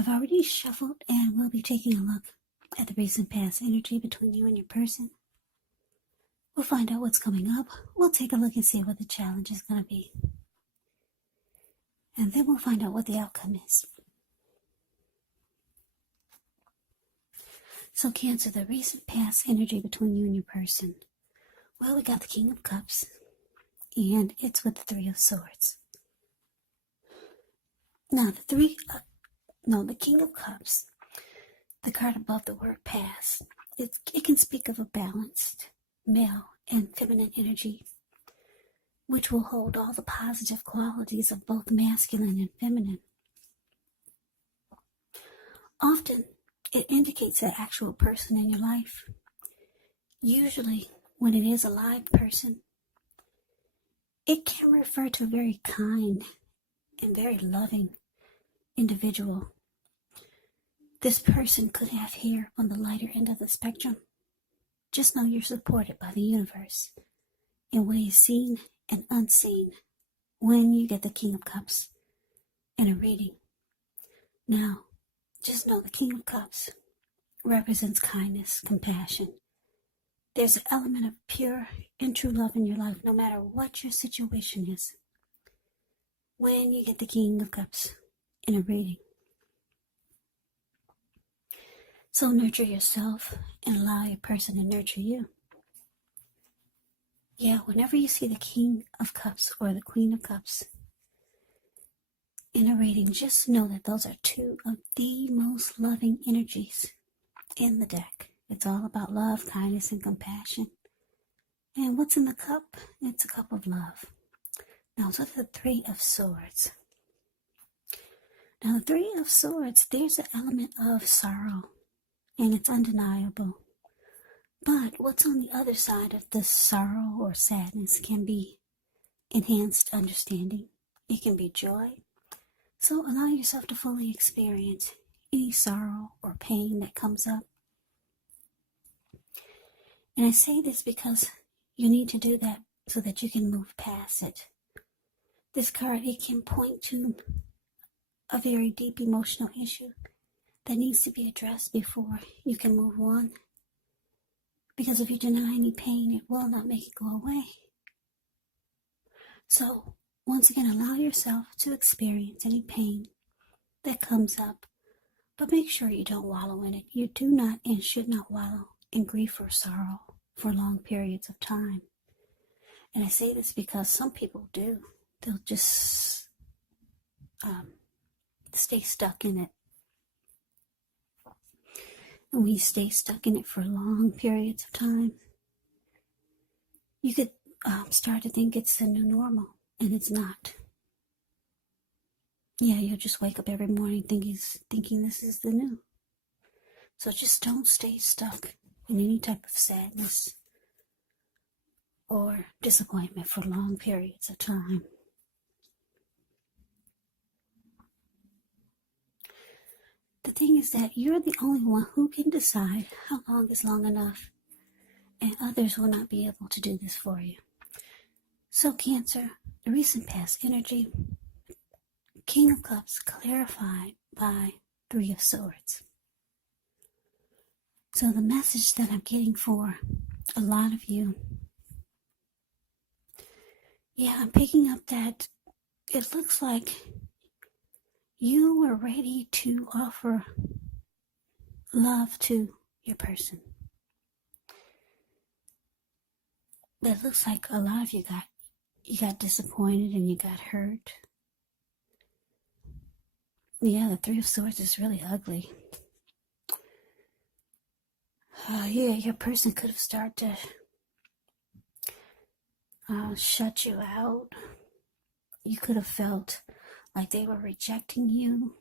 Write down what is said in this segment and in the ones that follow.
I've already shuffled and we'll be taking a look at the recent past energy between you and your person. We'll find out what's coming up. We'll take a look and see what the challenge is going to be. And then we'll find out what the outcome is. So Cancer, the recent past energy between you and your person. Well, we got the King of Cups. And it's with the Three of Swords. Now, the King of Cups, the card above the word past, it can speak of a balanced male and feminine energy, which will hold all the positive qualities of both masculine and feminine. Often, it indicates the actual person in your life. Usually, when it is a live person, it can refer to a very kind and very loving individual. This person could have hair on the lighter end of the spectrum. Just know you're supported by the universe in ways seen and unseen when you get the King of Cups in a reading. Now, just know the King of Cups represents kindness, compassion. There's an element of pure and true love in your life, no matter what your situation is, when you get the King of Cups in a reading. So nurture yourself and allow your person to nurture you. Yeah, whenever you see the King of Cups or the Queen of Cups in a reading, just know that those are two of the most loving energies in the deck. It's all about love, kindness, and compassion. And what's in the cup? It's a cup of love. Now, it's with the Three of Swords. Now, the Three of Swords, there's an element of sorrow, and it's undeniable. But what's on the other side of the sorrow or sadness can be enhanced understanding. It can be joy. So allow yourself to fully experience any sorrow or pain that comes up. And I say this because you need to do that so that you can move past it. This card, it can point to a very deep emotional issue that needs to be addressed before you can move on. Because if you deny any pain, it will not make it go away. So, once again, allow yourself to experience any pain that comes up, but make sure you don't wallow in it. You do not and should not wallow in grief or sorrow for long periods of time. And I say this because some people do. They'll just stay stuck in it. And when you stay stuck in it for long periods of time, you could start to think it's the new normal, and it's not. Yeah, you'll just wake up every morning thinking this is the new. So just don't stay stuck in any type of sadness or disappointment for long periods of time. The thing is that you're the only one who can decide how long is long enough, and others will not be able to do this for you. So Cancer, the recent past energy, King of Cups clarified by Three of Swords. So the message that I'm getting for a lot of you, yeah, I'm picking up that it looks like you were ready to offer love to your person. But it looks like a lot of you got disappointed and you got hurt. Yeah, the Three of Swords is really ugly. Yeah, your person could have started to shut you out. You could have felt like they were rejecting you.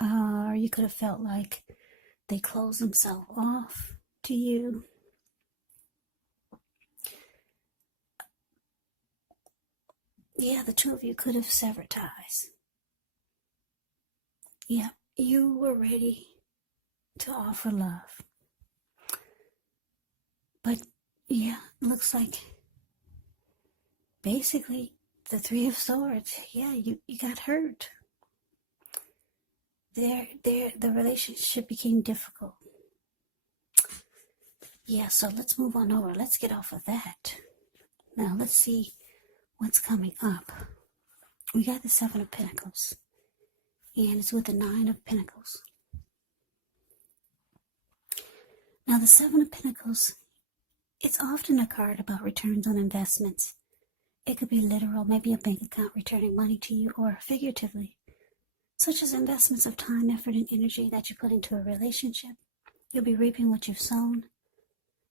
Or you could have felt like they closed themselves off to you. Yeah, the two of you could have severed ties. Yeah, you were ready to offer love. But yeah, it looks like basically the Three of Swords, yeah, you got hurt. the relationship became difficult. Yeah, so let's move on over. Let's get off of that. Now let's see what's coming up. We got the Seven of Pentacles, and it's with the Nine of Pentacles. Now the Seven of Pentacles, it's often a card about returns on investments. It could be literal, maybe a bank account returning money to you, or figuratively, such as investments of time, effort, and energy that you put into a relationship. You'll be reaping what you've sown.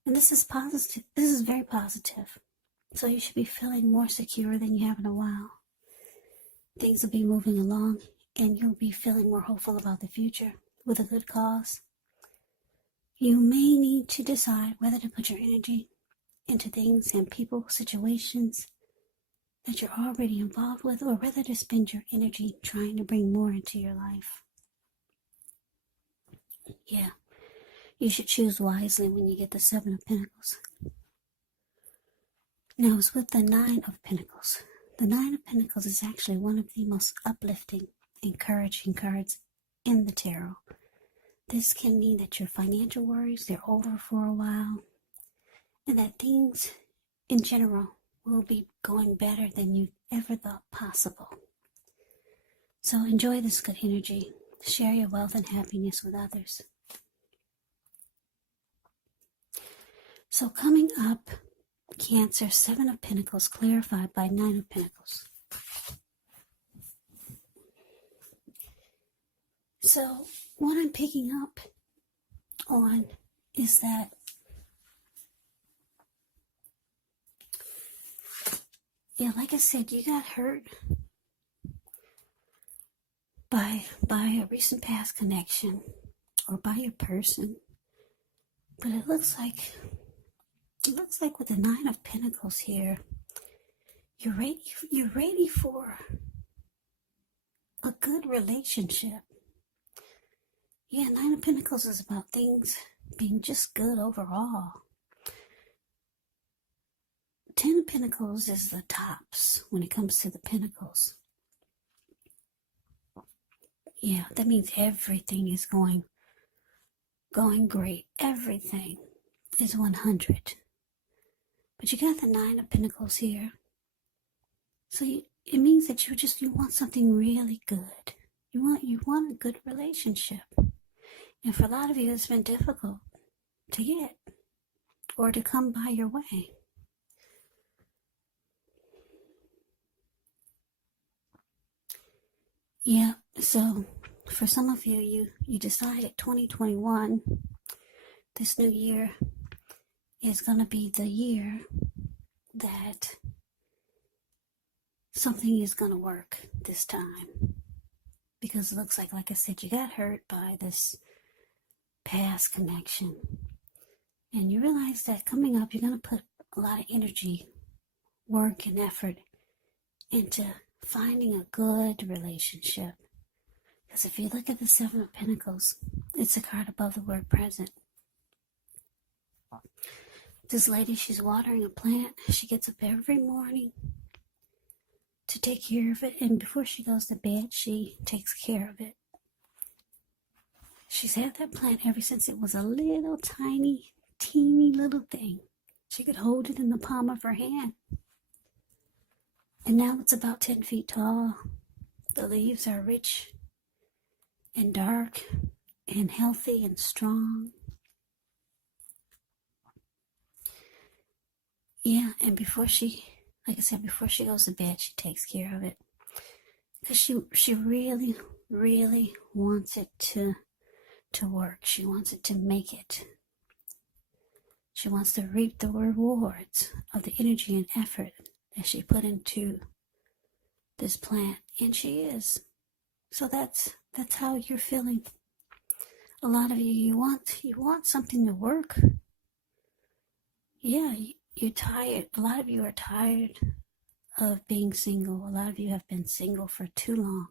And this is positive. This is very positive. So you should be feeling more secure than you have in a while. Things will be moving along, and you'll be feeling more hopeful about the future with a good cause. You may need to decide whether to put your energy into things and people, situations that you're already involved with, or whether to spend your energy trying to bring more into your life. Yeah, you should choose wisely when you get the Seven of Pentacles. Now it's with the Nine of Pentacles. The Nine of Pentacles is actually one of the most uplifting, encouraging cards in the tarot. This can mean that your financial worries, they're over for a while, and that things in general will be going better than you ever thought possible. So enjoy this good energy. Share your wealth and happiness with others. So coming up, Cancer, Seven of Pentacles clarified by Nine of Pentacles. So what I'm picking up on is that like I said, you got hurt by a recent past connection or by a person. But it looks like with the Nine of Pentacles here, you're ready for a good relationship. Yeah, Nine of Pentacles is about things being just good overall. Ten of Pentacles is the tops when it comes to the Pentacles. Yeah, that means everything is going great. Everything is 100. But you got the Nine of Pentacles here. So it means that you want something really good. You want a good relationship. And for a lot of you, it's been difficult to get or to come by your way. Yeah, so for some of you, you decided 2021, this new year, is going to be the year that something is going to work this time. Because it looks like I said, you got hurt by this past connection. And you realize that coming up, you're going to put a lot of energy, work, and effort into finding a good relationship. Because if you look at the Seven of Pentacles, it's a card above the word present. This lady, she's watering a plant. She gets up every morning to take care of it. And before she goes to bed, she takes care of it. She's had that plant ever since it was a little tiny, teeny little thing. She could hold it in the palm of her hand. And now it's about 10 feet tall. The leaves are rich and dark and healthy and strong. Yeah, and before she goes to bed, she takes care of it. Because she really, really wants it to work. She wants it to make it. She wants to reap the rewards of the energy and effort that she put into this plant. And she is. So that's how you're feeling. A lot of you want something to work. Yeah, you're tired. A lot of you are tired of being single. A lot of you have been single for too long.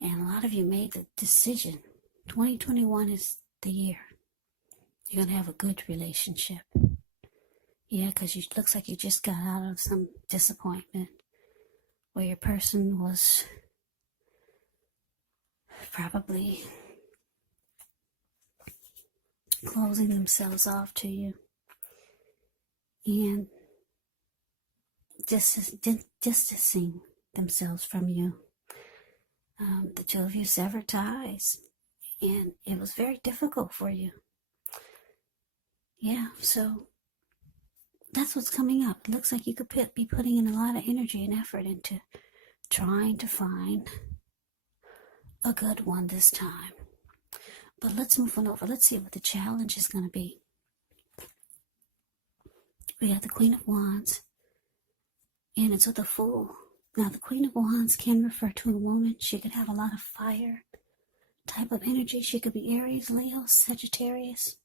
And a lot of you made the decision. 2021 is the year. You're going to have a good relationship. Yeah, because it looks like you just got out of some disappointment where your person was probably closing themselves off to you and distancing themselves from you. The two of you severed ties, and it was very difficult for you. Yeah, so that's what's coming up. It looks like you could be putting in a lot of energy and effort into trying to find a good one this time. But let's move on over. Let's see what the challenge is going to be. We have the Queen of Wands, and it's with the Fool. Now, the Queen of Wands can refer to a woman. She could have a lot of fire type of energy. She could be Aries, Leo, Sagittarius.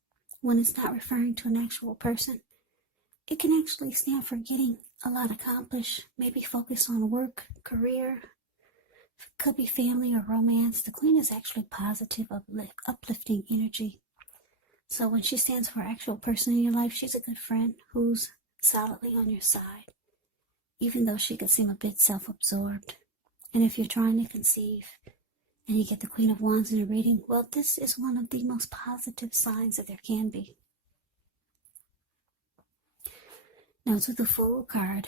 When it's not referring to an actual person, it can actually stand for getting a lot accomplished, maybe focus on work, career, could be family or romance. The Queen is actually positive, uplifting energy. So when she stands for an actual person in your life, she's a good friend who's solidly on your side, even though she could seem a bit self-absorbed. And if you're trying to conceive and you get the Queen of Wands in a reading, well, this is one of the most positive signs that there can be. Now, it's with the Fool card.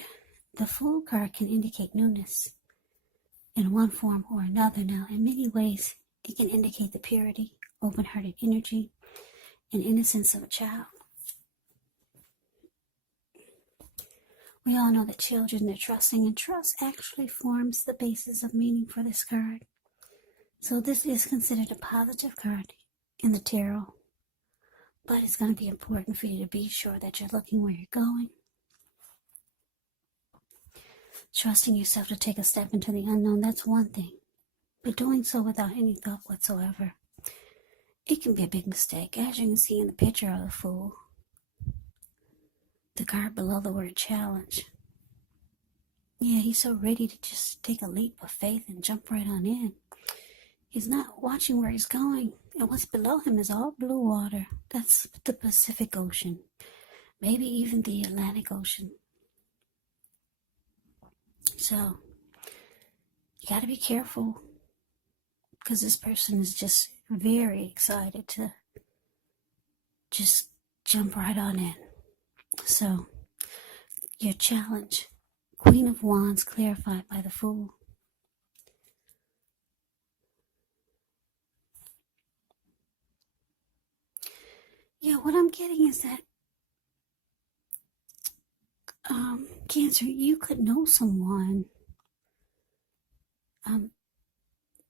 The Fool card can indicate newness in one form or another. Now, in many ways, it can indicate the purity, open-hearted energy, and innocence of a child. We all know that children are trusting, and trust actually forms the basis of meaning for this card. So this is considered a positive card in the tarot, but it's going to be important for you to be sure that you're looking where you're going, trusting yourself to take a step into the unknown. That's one thing, but doing so without any thought whatsoever, it can be a big mistake. As you can see in the picture of the Fool, the card below the word challenge. Yeah, he's so ready to just take a leap of faith and jump right on in. He's not watching where he's going, and what's below him is all blue water. That's the Pacific Ocean, maybe even the Atlantic Ocean. So, you got to be careful, because this person is just very excited to just jump right on in. So, your challenge, Queen of Wands clarified by the Fool. Yeah, what I'm getting is that, Cancer, you could know someone.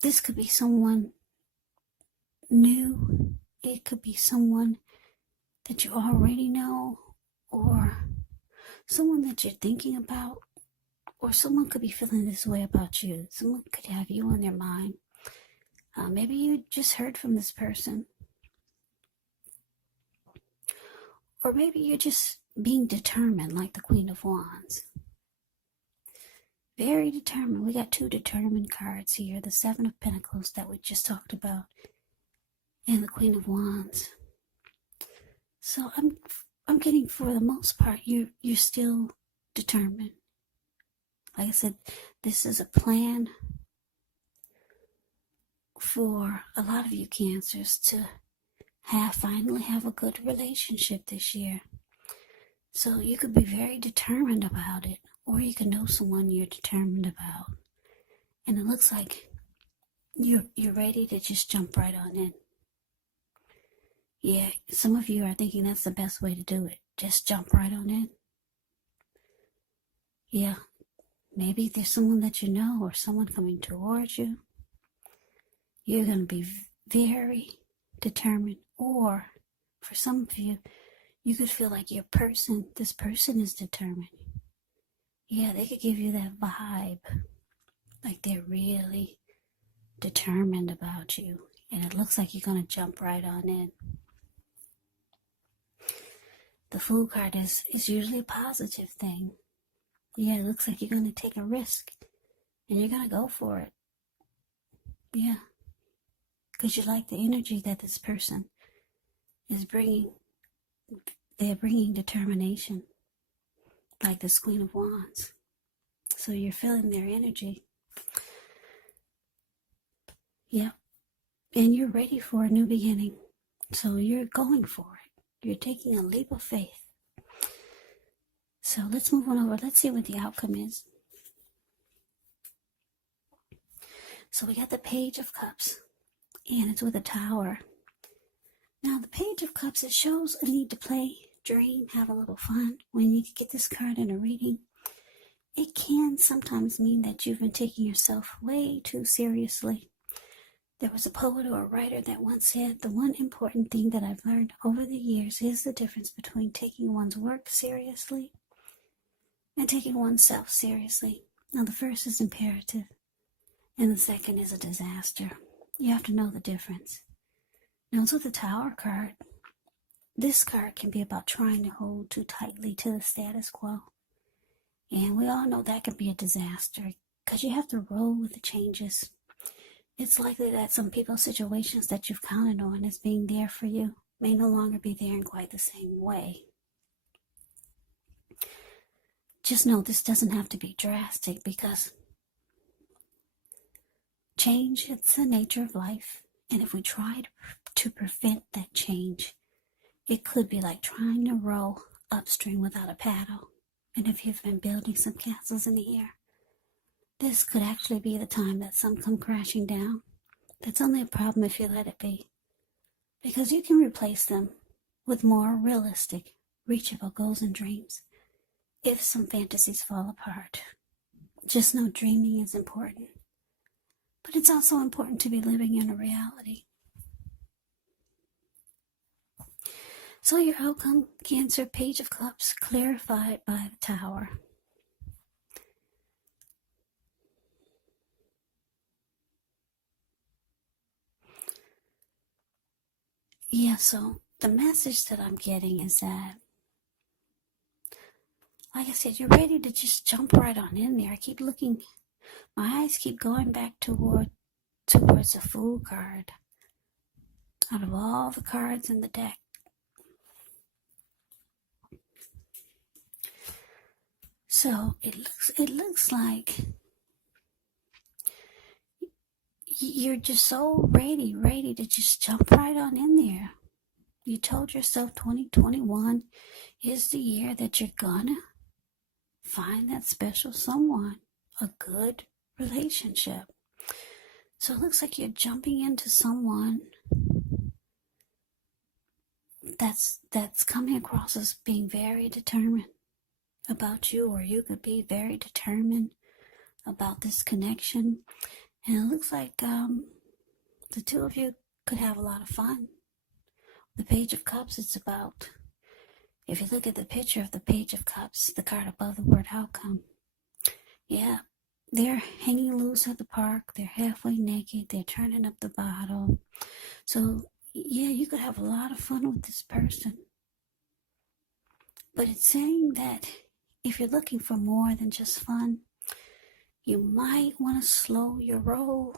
This could be someone new. It could be someone that you already know, or someone that you're thinking about, or someone could be feeling this way about you. Someone could have you on their mind. Maybe you just heard from this person, or maybe you're just being determined, like the Queen of Wands. Very determined. We got two determined cards here. The Seven of Pentacles that we just talked about, and the Queen of Wands. So I'm getting, for the most part, you're still determined. Like I said, this is a plan for a lot of you Cancers to finally have a good relationship this year. So you could be very determined about it, or you could know someone you're determined about, and it looks like you're ready to just jump right on in. Yeah, some of you are thinking that's the best way to do it. Just jump right on in. Yeah, maybe there's someone that you know, or someone coming towards you. You're going to be very determined, or for some of you, you could feel like this person is determined. Yeah, they could give you that vibe, like they're really determined about you, and it looks like you're going to jump right on in. The Fool card is usually a positive thing. Yeah, it looks like you're going to take a risk, and you're going to go for it. Yeah, because you like the energy that this person is bringing. They're bringing determination, like this Queen of Wands. So you're feeling their energy. Yeah. and you're ready for a new beginning. So you're going for it. You're taking a leap of faith. So let's move on over. Let's see what the outcome is. So we got the Page of Cups, and it's with a Tower. Now, the Page of Cups, it shows a need to play, dream, have a little fun. When you get this card in a reading, it can sometimes mean that you've been taking yourself way too seriously. There was a poet or a writer that once said, the one important thing that I've learned over the years is the difference between taking one's work seriously and taking oneself seriously. Now, the first is imperative, and the second is a disaster. You have to know the difference. Now, with the Tower card, this card can be about trying to hold too tightly to the status quo. And we all know that can be a disaster because you have to roll with the changes. It's likely that some people's situations that you've counted on as being there for you may no longer be there in quite the same way. Just know this doesn't have to be drastic because change is the nature of life. And if we try to prevent that change, it could be like trying to row upstream without a paddle. And if you've been building some castles in the air, this could actually be the time that some come crashing down. That's only a problem if you let it be, because you can replace them with more realistic, reachable goals and dreams if some fantasies fall apart. Just know dreaming is important, but it's also important to be living in a reality. So your outcome, Cancer, Page of Cups, clarified by the Tower. Yeah, so the message that I'm getting is that, like I said, you're ready to just jump right on in there. I keep looking, my eyes keep going back towards the Fool card. Out of all the cards in the deck, so it looks like you're just so ready to just jump right on in there. You told yourself 2021 is the year that you're gonna find that special someone, a good relationship. So it looks like you're jumping into someone that's coming across as being very determined about you, or you could be very determined about this connection. And it looks like the two of you could have a lot of fun. The Page of Cups, it's about, if you look at the picture of the Page of Cups, the card above the word outcome, yeah, they're hanging loose at the park, they're halfway naked, they're turning up the bottle. So, yeah, you could have a lot of fun with this person. But it's saying that if you're looking for more than just fun, you might want to slow your roll.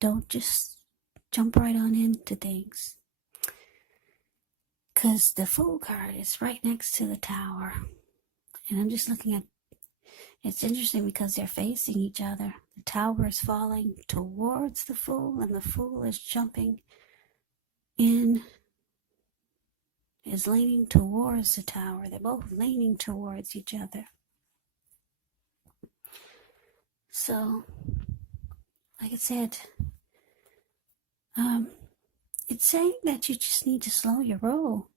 Don't just jump right on into things. Because the Fool card is right next to the Tower. And I'm just looking at, it's interesting because they're facing each other. The Tower is falling towards the Fool, and the Fool is jumping in, is leaning towards the Tower. They're both leaning towards each other. So, like I said, it's saying that you just need to slow your roll.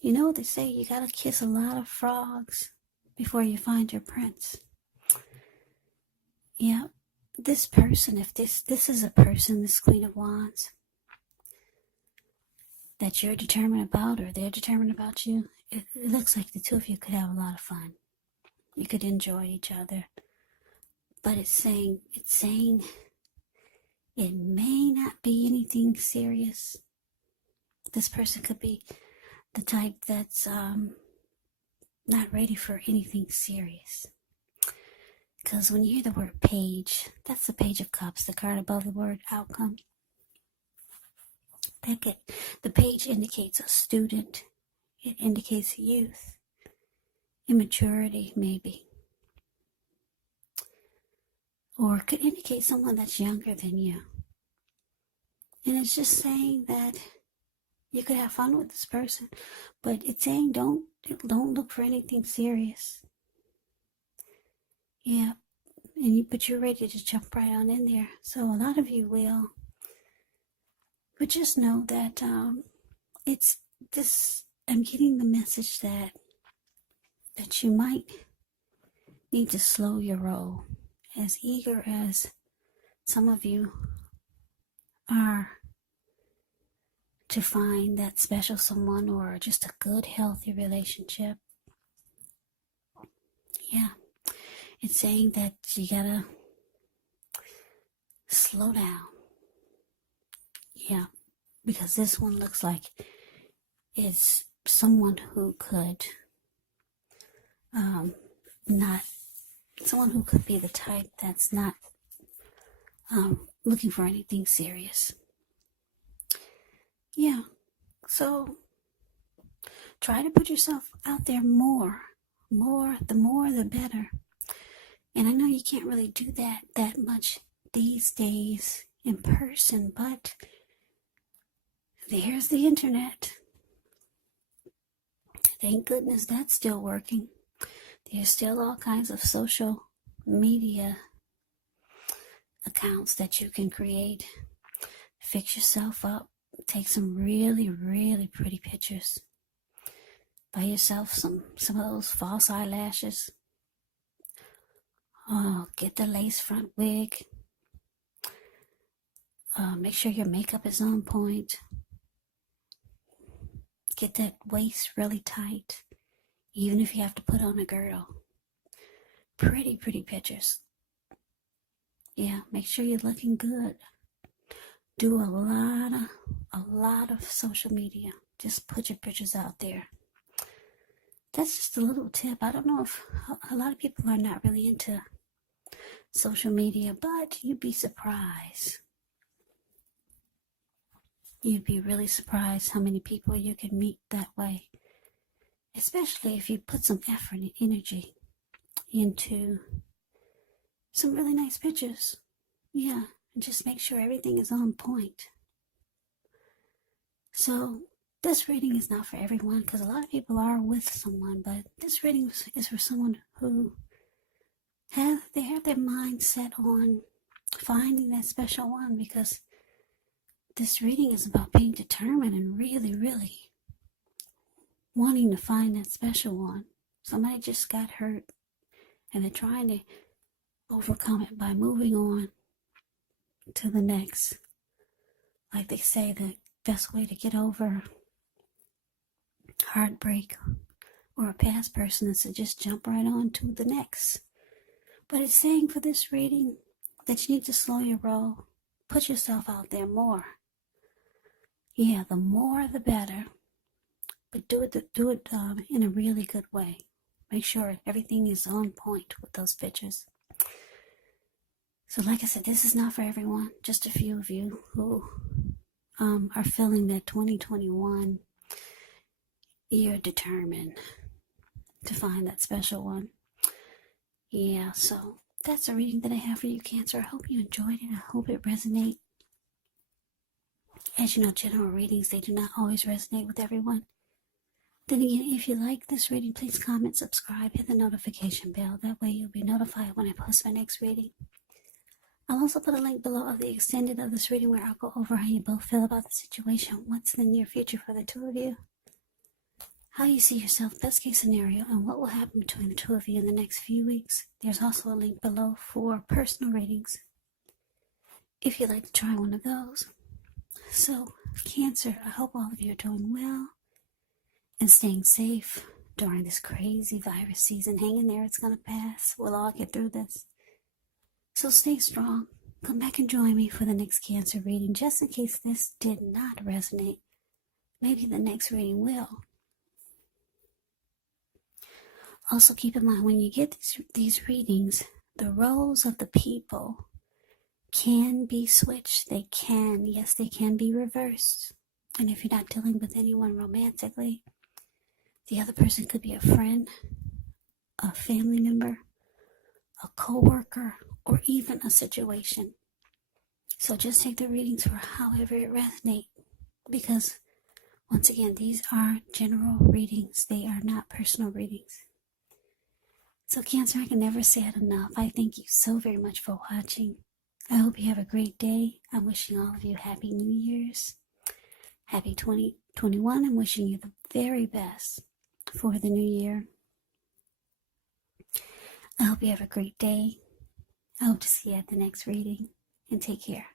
You know what they say, you gotta kiss a lot of frogs before you find your prince. Yeah, this person, if this is a person, this Queen of Wands, that you're determined about, or they're determined about you, it looks like the two of you could have a lot of fun. You could enjoy each other. But it's saying it may not be anything serious. This person could be the type that's not ready for anything serious. Because when you hear the word page, that's the Page of Cups, the card above the word outcome. The page indicates a student. It indicates youth, immaturity maybe. or it could indicate someone that's younger than you. And it's just saying that you could have fun with this person, but it's saying don't look for anything serious. Yeah, but you're ready to jump right on in there. So a lot of you will. But just know that it's this. I'm getting the message that you might need to slow your roll. As eager as some of you are to find that special someone or just a good, healthy relationship. Yeah, it's saying that you gotta slow down. Yeah, because this one looks like it's someone who could be the type that's not looking for anything serious. Yeah, so try to put yourself out there more, the more the better. And I know you can't really do that much these days in person, but there's the internet. Thank goodness that's still working. There's still all kinds of social media accounts that you can create. Fix yourself up. Take some really, really pretty pictures. Buy yourself some of those false eyelashes. Oh, get the lace front wig. Make sure your makeup is on point. Get that waist really tight, even if you have to put on a girdle. Pretty, pretty pictures. Yeah, make sure you're looking good. Do a lot of social media. Just put your pictures out there. That's just a little tip. I don't know if a lot of people are not really into social media, but you'd be surprised. You'd be really surprised how many people you can meet that way. Especially if you put some effort and energy into some really nice pictures. Yeah, and just make sure everything is on point. So this reading is not for everyone because a lot of people are with someone, but this reading is for someone who have their mind set on finding that special one, because this reading is about being determined and really, really wanting to find that special one. Somebody just got hurt and they're trying to overcome it by moving on to the next. Like they say, the best way to get over heartbreak or a past person is to just jump right on to the next. But it's saying for this reading that you need to slow your roll. Put yourself out there more. Yeah, the more the better. But do it in a really good way. Make sure everything is on point with those pictures. So like I said, this is not for everyone. Just a few of you who are feeling that 2021, you're determined to find that special one. Yeah, so that's a reading that I have for you, Cancer. I hope you enjoyed it. I hope it resonates. As you know, general readings, they do not always resonate with everyone. Then again, if you like this reading, please comment, subscribe, hit the notification bell. That way you'll be notified when I post my next reading. I'll also put a link below of the extended of this reading where I'll go over how you both feel about the situation, what's in the near future for the two of you, how you see yourself, best case scenario, and what will happen between the two of you in the next few weeks. There's also a link below for personal readings if you'd like to try one of those. So, Cancer, I hope all of you are doing well and staying safe during this crazy virus season. Hang in there, it's going to pass. We'll all get through this. So stay strong. Come back and join me for the next Cancer reading, just in case this did not resonate. Maybe the next reading will. Also keep in mind, when you get these readings, the roles of the people can be switched. They can be reversed. And if you're not dealing with anyone romantically, the other person could be a friend, a family member, a co-worker, or even a situation. So just take the readings for however it resonates, because once again, these are general readings. They are not personal readings. So Cancer, I can never say it enough. I thank you so very much for watching. I hope you have a great day. I'm wishing all of you Happy New Year's. Happy 2021. I'm wishing you the very best for the new year. I hope you have a great day. I hope to see you at the next reading, and take care.